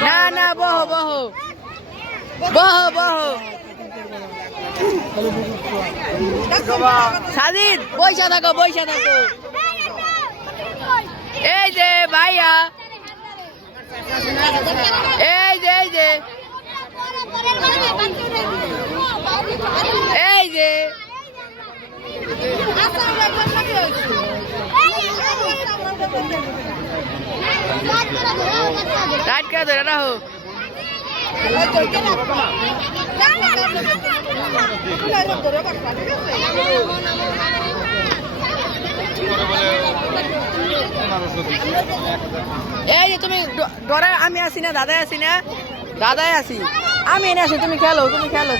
না না বহো বহো বহো বহো স্বাধীন পয়সা থাকো পয়সা থাকো এই যে ভাইয়া এই যে এই যে টাটকা ধরে রাখো এই যে তুমি ডরে আমি আসি না দাদাই আসি না দাদাই আসি আমি এনে আসি তুমি খেলো খেলো